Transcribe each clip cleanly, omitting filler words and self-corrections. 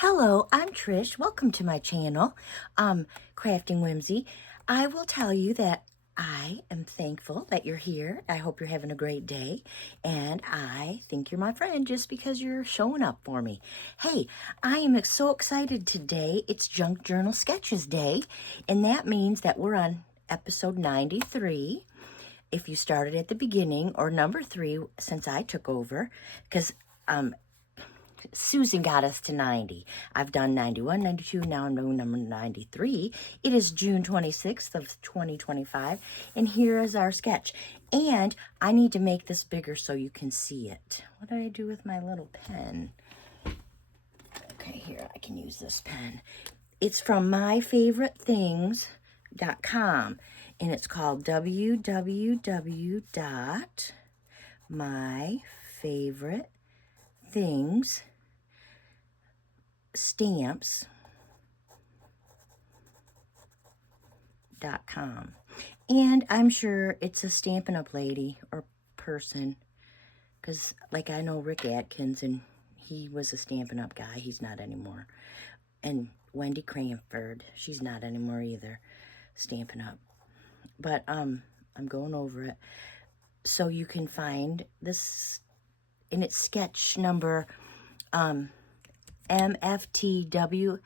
Hello, I'm Trish. Welcome to my channel, Crafting Whimsy. I will tell you that I am thankful that you're here. I hope you're having a great day, and I think you're my friend just because you're showing up for me. Hey, I am so excited today. It's Junk Journal Sketches Day, and that means that we're on episode 93. If you started at the beginning, or number 3 since I took over, because Susan got us to 90. I've done 91, 92, now I'm doing number 93. It is June 26th of 2025, and here is our sketch. And I need to make this bigger so you can see it. What did I do with my little pen? Okay, here, I can use this pen. It's from myfavoritethings.com, and it's called www.myfavoritethingsstamps.com. And I'm sure it's a Stampin' Up! Lady or person, because like I know Rick Atkins, and he was a Stampin' Up! Guy. He's not anymore. And Wendy Cranford, she's not anymore either, Stampin' Up! But I'm going over it so you can find this, and it's sketch number MFTWSC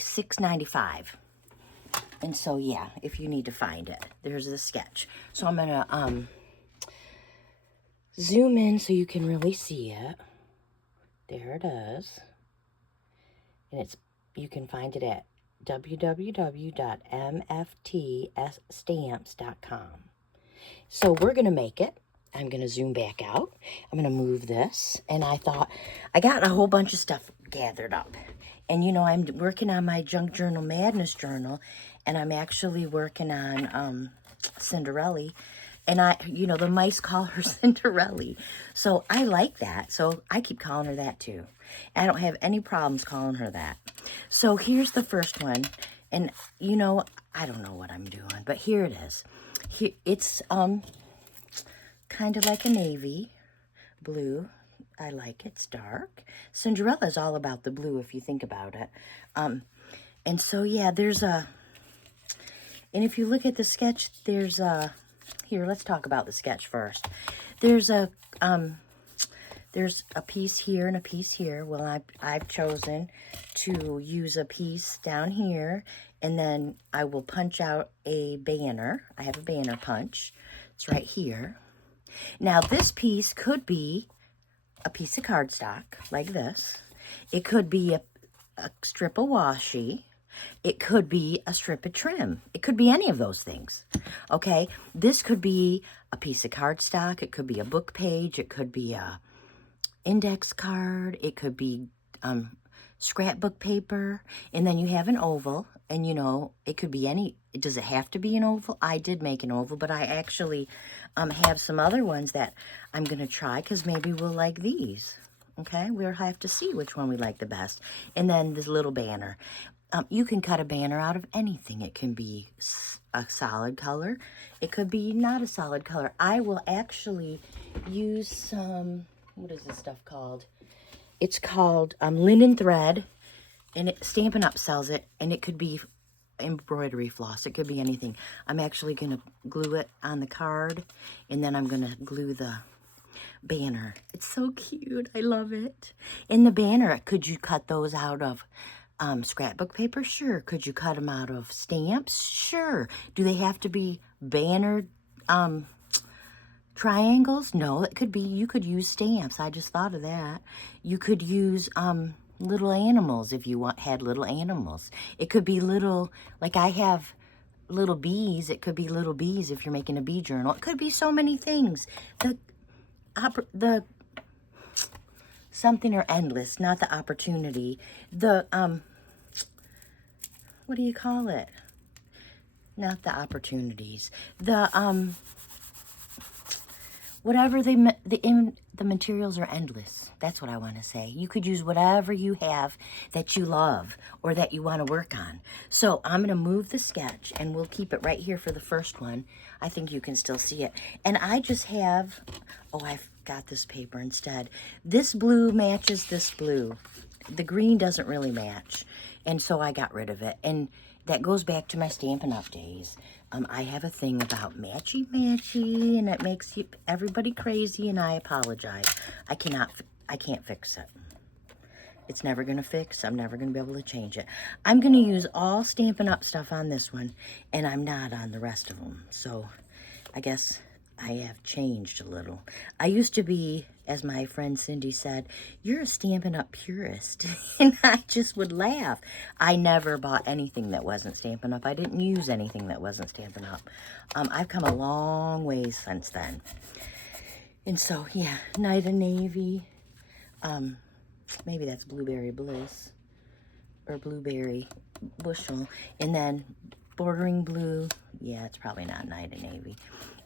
695. And so, yeah, if you need to find it, there's the sketch. So I'm going to zoom in so you can really see it. There it is. And you can find it at www.mftstamps.com. So we're going to make it. I'm going to zoom back out. I'm going to move this. And I thought, I got a whole bunch of stuff gathered up. And, you know, I'm working on my Junk Journal Madness Journal. And I'm actually working on Cinderella. And the mice call her Cinderella. So I like that. So I keep calling her that too. I don't have any problems calling her that. So here's the first one. And, you know, I don't know what I'm doing, but here it is. Here, it's kind of like a navy blue. I like it. It's dark. Cinderella is all about the blue if you think about it. And so, yeah, and if you look at the sketch, here, let's talk about the sketch first. There's a piece here and a piece here. Well, I've chosen to use a piece down here, and then I will punch out a banner. I have a banner punch. It's right here. Now, this piece could be a piece of cardstock, like this. It could be a strip of washi. It could be a strip of trim. It could be any of those things, okay? This could be a piece of cardstock. It could be a book page. It could be a index card. It could be scrapbook paper. And then you have an oval, and, you know, it could be any. Does it have to be an oval? I did make an oval, but I actually have some other ones that I'm going to try because maybe we'll like these, okay? We'll have to see which one we like the best. And then this little banner. You can cut a banner out of anything. It can be a solid color. It could be not a solid color. I will actually use some, what is this stuff called? It's called linen thread, and Stampin' Up! Sells it, and it could be embroidery floss. It could be anything. I'm actually going to glue it on the card, and then I'm going to glue the banner. It's so cute. I love it. In the banner, could you cut those out of scrapbook paper? Sure. Could you cut them out of stamps? Sure. Do they have to be banner triangles? No, it could be, you could use stamps. I just thought of that. You could use little animals if you had little animals. It could be little, like I have little bees. It could be little bees if you're making a bee journal. It could be so many things. The something or endless, not the opportunity. The, what do you call it? Not the opportunities. The, whatever the materials are endless. That's what I want to say. You could use whatever you have that you love or that you want to work on. So I'm going to move the sketch, and we'll keep it right here for the first one. I think you can still see it. And I just have, I've got this paper instead. This blue matches this blue. the green doesn't really match. And so I got rid of it. And that goes back to my Stampin' Up! Days. I have a thing about matchy-matchy, and it makes everybody crazy, and I apologize. I can't fix it. It's never going to fix. I'm never going to be able to change it. I'm going to use all Stampin' Up! Stuff on this one, and I'm not on the rest of them. So I guess I have changed a little. I used to be, as my friend Cindy said, you're a Stampin' Up! Purist. And I just would laugh. I never bought anything that wasn't Stampin' Up! I didn't use anything that wasn't Stampin' Up! I've come a long ways since then. And so, yeah, Night of Navy. Maybe that's Blueberry Bliss. Or Blueberry Bushel. And then Bordering Blue. Yeah, it's probably not Night of Navy.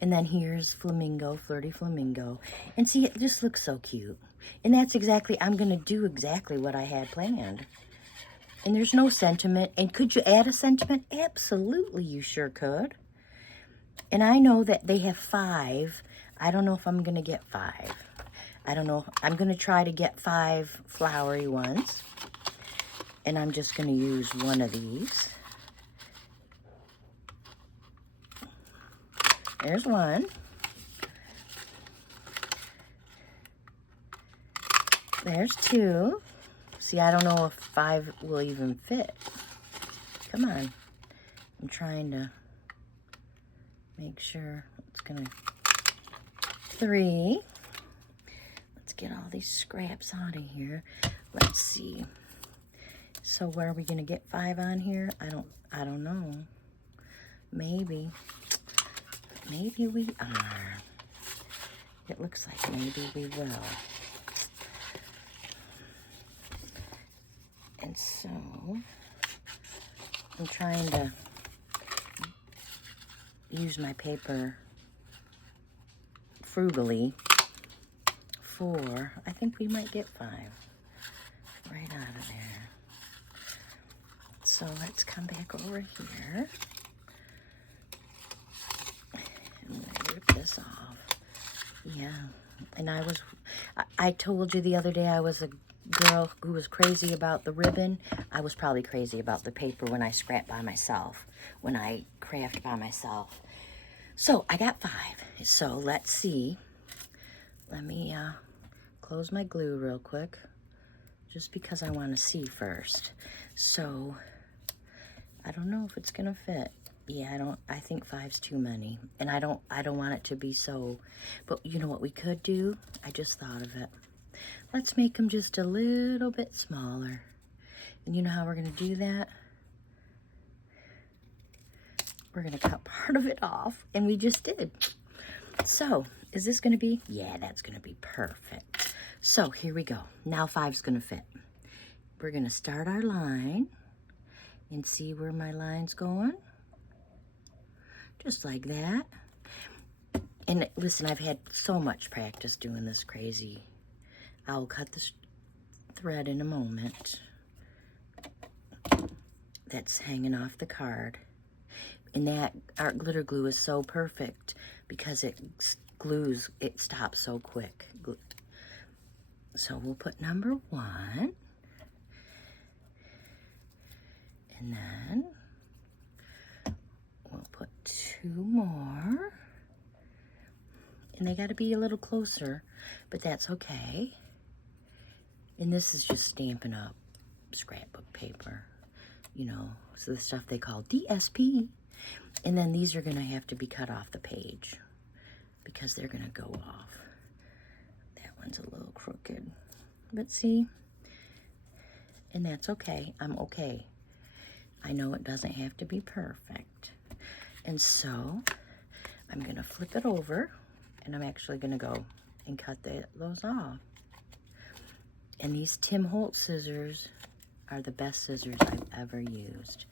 And then here's Flamingo, Flirty Flamingo. And see, it just looks so cute. And that's exactly, I'm going to do exactly what I had planned. And there's no sentiment. And could you add a sentiment? Absolutely, you sure could. And I know that they have 5. I don't know if I'm going to get 5. I don't know. I'm going to try to get 5 flowery ones. And I'm just going to use one of these. There's one. There's 2. See, I don't know if 5 will even fit. Come on. I'm trying to make sure it's going to... 3. Let's get all these scraps out of here. Let's see. So where are we going to get 5 on here? I don't know. Maybe we are. It looks like maybe we will. And so I'm trying to use my paper frugally for, I think we might get 5 right out of there. So let's come back over here. And rip this off. Yeah. And I told you the other day I was a girl who was crazy about the ribbon. I was probably crazy about the paper when I scrap by myself, when I craft by myself. So I got 5. So let's see. Let me close my glue real quick, just because I want to see first. So I don't know if it's gonna fit. Yeah, I think 5's too many. And I don't want it to be so, but you know what we could do? I just thought of it. Let's make them just a little bit smaller. And you know how we're gonna do that? We're gonna cut part of it off, and we just did. So, is this gonna be? Yeah, that's gonna be perfect. So, here we go. Now 5's gonna fit. We're gonna start our line and see where my line's going. Just like that. And listen, I've had so much practice doing this crazy. I'll cut this thread in a moment. That's hanging off the card. And that art glitter glue is so perfect because it glues, it stops so quick. So we'll put number 1. And then we'll put 2 more. And they got to be a little closer, but that's okay. And this is just Stampin' Up! Scrapbook paper. You know, so the stuff they call DSP. And then these are going to have to be cut off the page because they're going to go off. That one's a little crooked. But see, and that's okay. I'm okay. I know it doesn't have to be perfect. And so I'm going to flip it over, and I'm actually going to go and cut those off. And these Tim Holtz scissors are the best scissors I've ever used.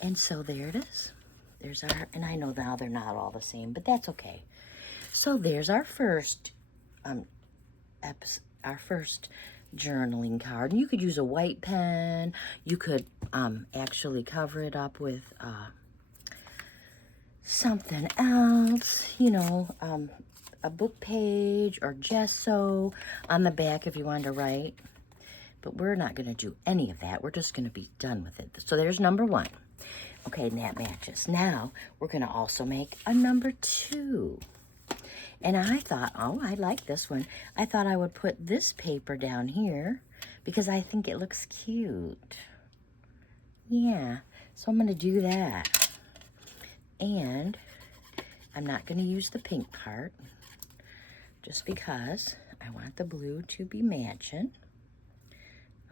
And so there it is. There's our, and I know now they're not all the same, but that's okay. So there's our first journaling card. And you could use a white pen. You could actually cover it up with something else, you know, a book page or gesso on the back if you wanted to write. But we're not going to do any of that. We're just going to be done with it. So there's number 1. Okay, and that matches. Now, we're going to also make a number 2. And I thought, oh, I like this one. I thought I would put this paper down here because I think it looks cute. Yeah, so I'm going to do that. And I'm not going to use the pink part just because I want the blue to be matching.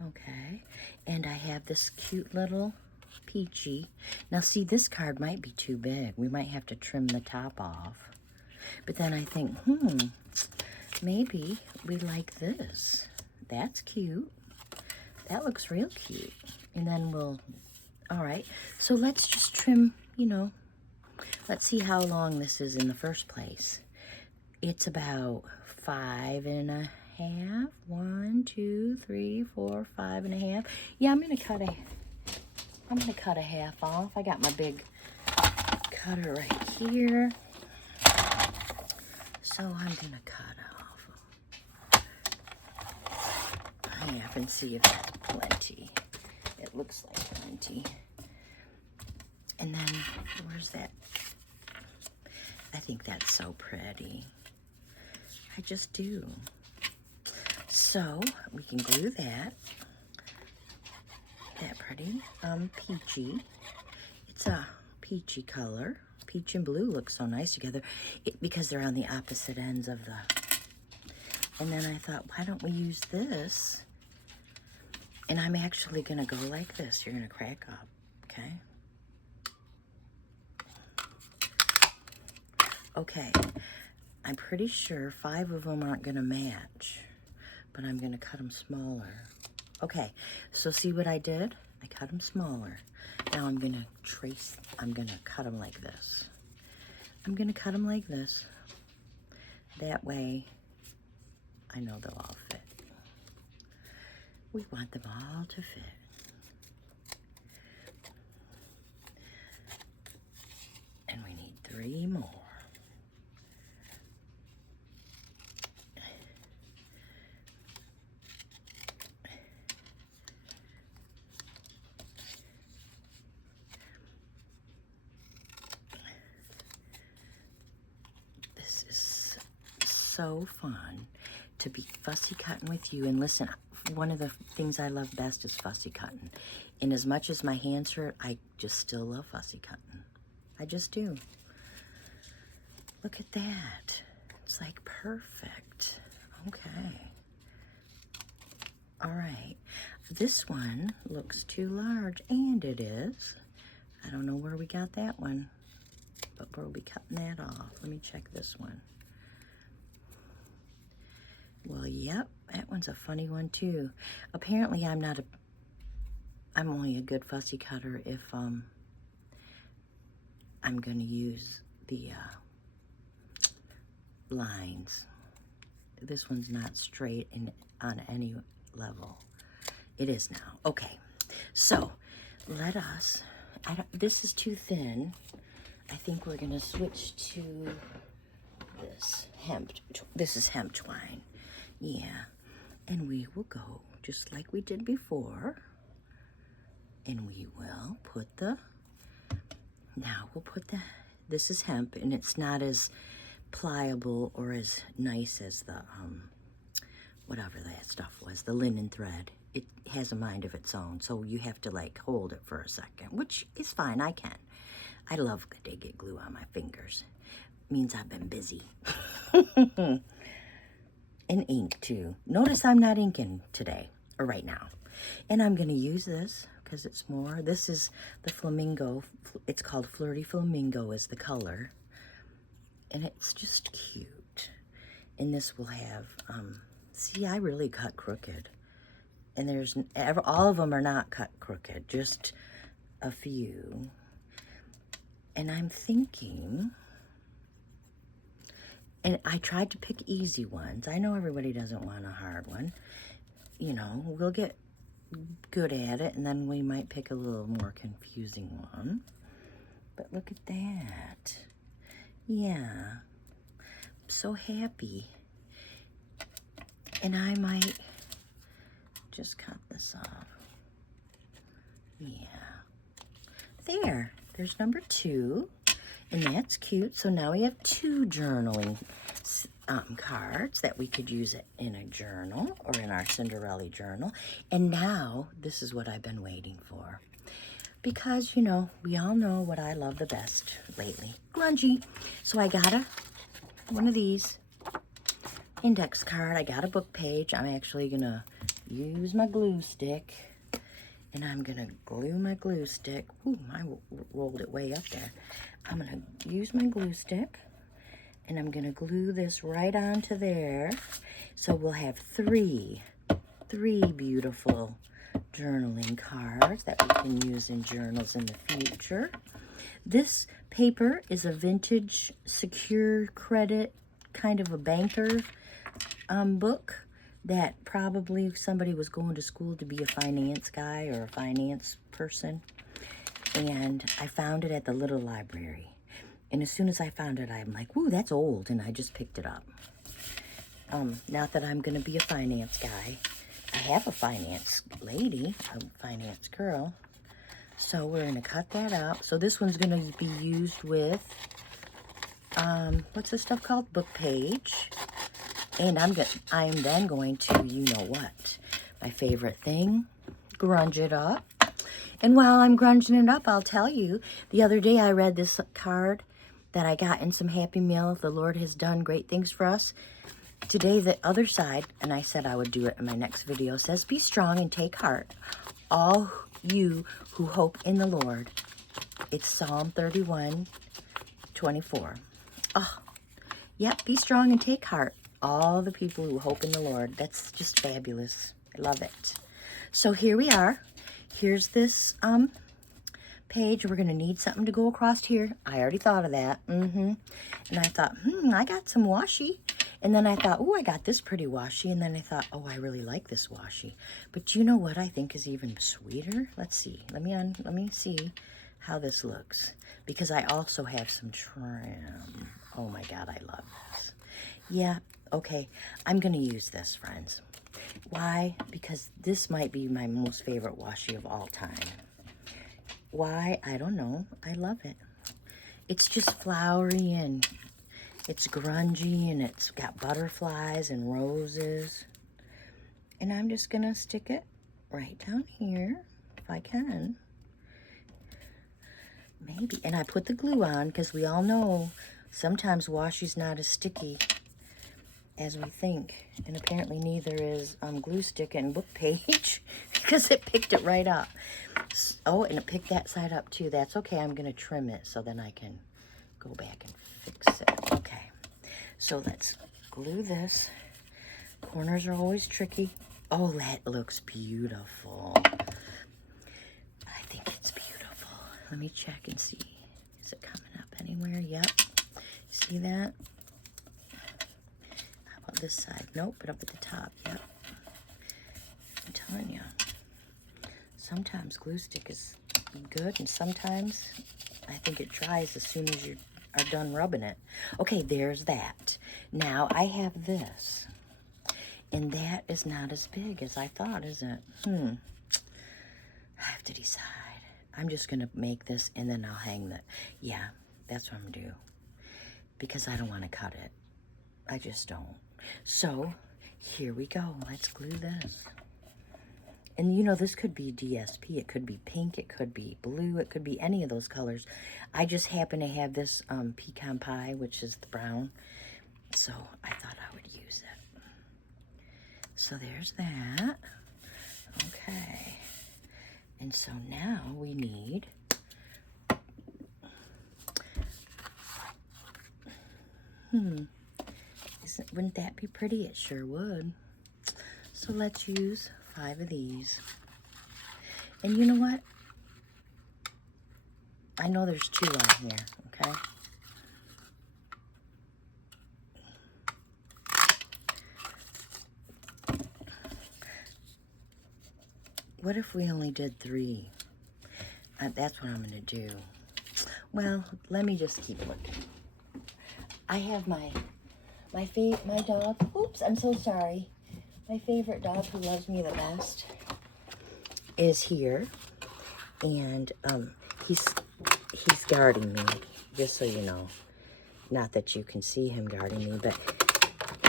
Okay, and I have this cute little peachy. Now see, this card might be too big. We might have to trim the top off. But then I think, maybe we like this. That's cute. That looks real cute. And then we'll, all right. So let's just trim, let's see how long this is in the first place. It's about 5.5. 1, 2, 3, 4, 5.5. Yeah, I'm gonna cut a half off. I got my big cutter right here. So I'm gonna cut off half and see if that's plenty. It looks like plenty. And then, where's that? I think that's so pretty. I just do. So we can glue that. That pretty. Peachy. It's a peachy color. Peach and blue look so nice together because they're on the opposite ends of the... And then I thought, why don't we use this? And I'm actually going to go like this. You're going to crack up, okay? Okay. I'm pretty sure 5 of them aren't going to match, but I'm going to cut them smaller. Okay, so see what I did? I cut them smaller. Now I'm going to cut them like this. I'm going to cut them like this. That way, I know they'll all fit. We want them all to fit. And we need 3 more. This is so fun to be fussy cutting with you. And listen, one of the things I love best is fussy cutting. And as much as my hands hurt, I just still love fussy cutting. I just do. Look at that. It's like perfect. Okay. All right. This one looks too large, and it is. I don't know where we got that one, but we'll be cutting that off. Let me check this one. Well, yep, that one's a funny one too. Apparently I'm only a good fussy cutter if I'm going to use the lines. This one's not straight on any level. It is now. Okay, so let us, this is too thin. I think we're going to switch to this hemp. This is hemp twine. Yeah, and we will go just like we did before, and we will put this is hemp, and it's not as pliable or as nice as the, whatever that stuff was, the linen thread. It has a mind of its own, so you have to like hold it for a second, which is fine, I can. I love to get glue on my fingers. It means I've been busy. And ink too. Notice I'm not inking today, or right now. And I'm gonna use this because it's more. This is the flamingo. It's called Flirty Flamingo is the color. And it's just cute. And this will have, see, I really cut crooked. And all of them are not cut crooked, just a few. And I'm thinking, and I tried to pick easy ones. I know everybody doesn't want a hard one. You know, we'll get good at it, and then we might pick a little more confusing one. But look at that. Yeah. I'm so happy. And I might just cut this off. Yeah. There. There's number 2. And that's cute. So now we have 2 journaling cards that we could use it in a journal or in our Cinderella journal. And now, this is what I've been waiting for. Because, you know, we all know what I love the best lately. Grungy. So I got one of these index card. I got a book page. I'm actually going to use my glue stick. And I'm going to glue my glue stick. Ooh, I rolled it way up there. I'm going to use my glue stick. And I'm going to glue this right onto there. So we'll have three beautiful journaling cards that we can use in journals in the future. This paper is a vintage secure credit, kind of a banker book that probably somebody was going to school to be a finance guy or a finance person. And I found it at the little library. And as soon as I found it, I'm like, woo, that's old. And I just picked it up. Not that I'm going to be a finance guy. I have a finance lady, a finance girl. So we're going to cut that out. So this one's going to be used with, what's this stuff called? Book page. And I'm then going to, you know what? My favorite thing, grunge it up. And while I'm grunging it up, I'll tell you, the other day I read this card that I got in some Happy Mail. The Lord has done great things for us. Today, the other side, and I said I would do it in my next video, says, be strong and take heart, all you who hope in the Lord. It's Psalm 31:24. Oh, yep, be strong and take heart, all the people who hope in the Lord. That's just fabulous. I love it. So here we are. Here's this page. We're going to need something to go across here. I already thought of that. And I thought, I got some washi. And then I thought, oh, I got this pretty washi. And then I thought, oh, I really like this washi. But you know what I think is even sweeter? Let's see. Let me see how this looks. Because I also have some trim. Oh my God, I love this. Yeah, okay. I'm going to use this, friends. Why? Because this might be my most favorite washi of all time. Why? I don't know. I love it. It's just flowery and it's grungy and it's got butterflies and roses. And I'm just going to stick it right down here if I can. Maybe. And I put the glue on because we all know sometimes washi's not as sticky as we think. And apparently neither is glue stick and book page because it picked it right up. Oh, and it picked that side up too. That's okay. I'm going to trim it so then I can go back and fix it. Okay. So let's glue this. Corners are always tricky. Oh, that looks beautiful. I think it's beautiful. Let me check and see. Is it coming up anywhere? Yep. See that? How about this side? Nope, but up at the top. Yep. I'm telling you. Sometimes glue stick is good, and sometimes I think it dries as soon as you are done rubbing it. Okay, there's that. Now I have this, and that is not as big as I thought, is it? I have to decide. I'm just going to make this, and then I'll hang the, yeah, that's what I'm going to do, because I don't want to cut it. I just don't. So, here we go. Let's glue this. And you know, this could be DSP, it could be pink, it could be blue, it could be any of those colors. I just happen to have this pecan pie, which is the brown. So I thought I would use it. So there's that. Okay. And so now we need wouldn't that be pretty? It sure would. So let's use 5 of these. And you know what? I know there's 2 on here, okay? What if we only did 3? That's what I'm going to do. Well, let me just keep looking. I have my dog. Oops, I'm so sorry. My favorite dog who loves me the best is here. And he's guarding me, just so you know. Not that you can see him guarding me, but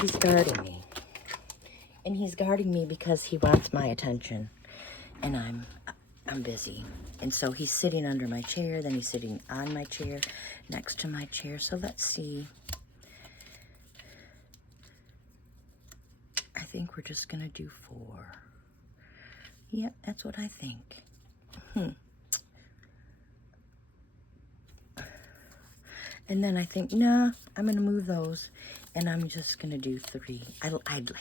he's guarding me. And he's guarding me because he wants my attention. And I'm busy. And so he's sitting under my chair, then he's sitting on my chair, next to my chair. So let's see. I think we're just gonna do 4. Yep, that's what I think. And then I think, nah, I'm gonna move those, and I'm just gonna do 3. I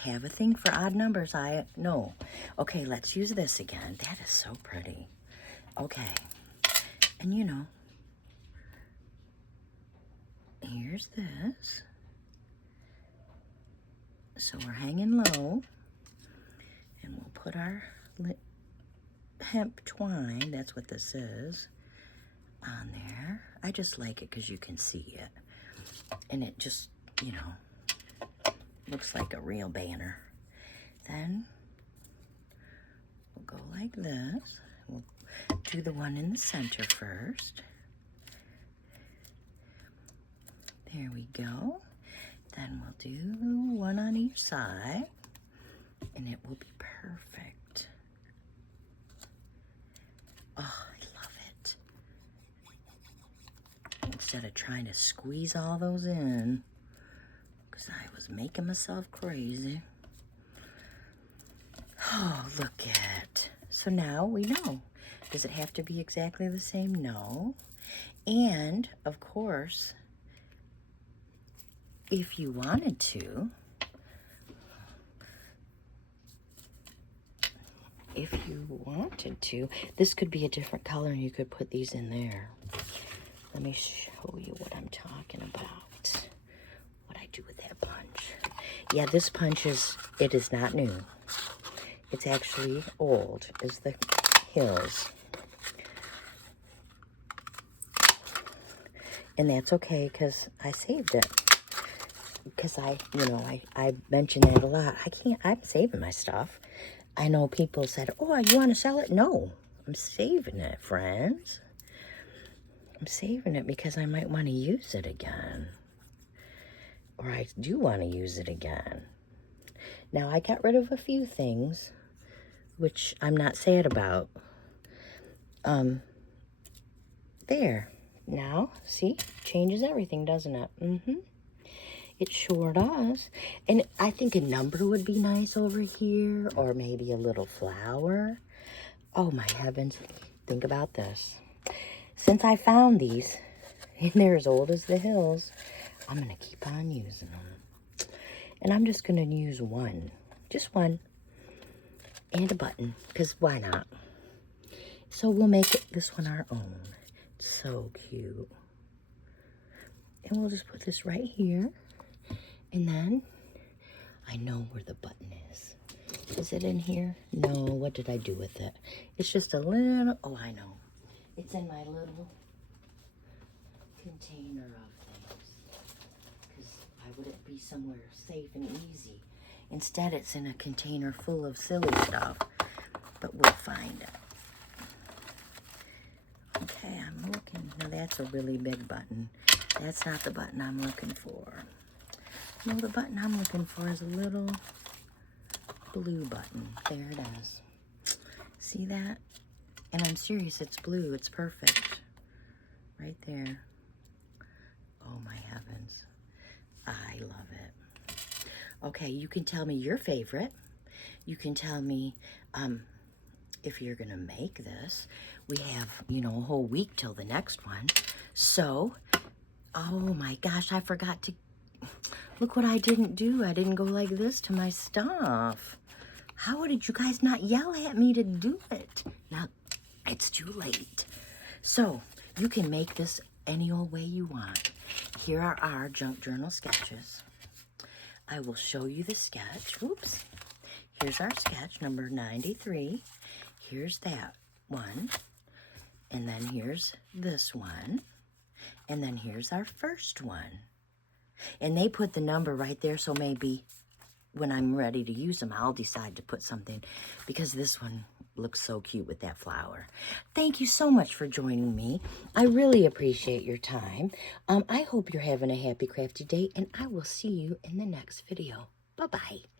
have a thing for odd numbers, I know. Okay, let's use this again. That is so pretty. Okay, and you know, here's this. So we're hanging low, and we'll put our hemp twine, that's what this is, on there. I just like it because you can see it. And it just, you know, looks like a real banner. Then we'll go like this. We'll do the one in the center first. There we go. Then we'll do one on each side, and it will be perfect. Oh, I love it. Instead of trying to squeeze all those in, because I was making myself crazy. Oh, look at. So now we know. Does it have to be exactly the same? No. And, of course, if you wanted to, this could be a different color and you could put these in there. Let me show you what I'm talking about. What I do with that punch. Yeah, this punch it is not new. It's actually old, is the Hills. And that's okay, because I saved it. Because I mention that a lot. I'm saving my stuff. I know people said, oh, you want to sell it? No, I'm saving it, friends. I'm saving it because I might want to use it again. Or I do want to use it again. Now, I got rid of a few things, which I'm not sad about. There. Now, see? Changes everything, doesn't it? It sure does. And I think a number would be nice over here, or maybe a little flower. Oh, my heavens. Think about this. Since I found these, and they're as old as the hills, I'm going to keep on using them. And I'm just going to use one. Just one. And a button, because why not? So we'll make this one our own. It's so cute. And we'll just put this right here. And then, I know where the button is. Is it in here? No, what did I do with it? It's just a little, oh, I know. It's in my little container of things. Because why would it be somewhere safe and easy? Instead, it's in a container full of silly stuff. But we'll find it. Okay, I'm looking. Now, that's a really big button. That's not the button I'm looking for. No, the button I'm looking for is a little blue button. There it is. See that? And I'm serious, it's blue. It's perfect. Right there. Oh, my heavens. I love it. Okay, you can tell me your favorite. You can tell me if you're going to make this. We have, a whole week till the next one. So, oh my gosh, I forgot to... Look what I didn't do. I didn't go like this to my stuff. How did you guys not yell at me to do it? Now, it's too late. So, you can make this any old way you want. Here are our junk journal sketches. I will show you the sketch. Whoops. Here's our sketch, number 93. Here's that one. And then here's this one. And then here's our first one. And they put the number right there, so maybe when I'm ready to use them, I'll decide to put something, because this one looks so cute with that flower. Thank you so much for joining me. I really appreciate your time. I hope you're having a happy crafty day, and I will see you in the next video. Bye-bye.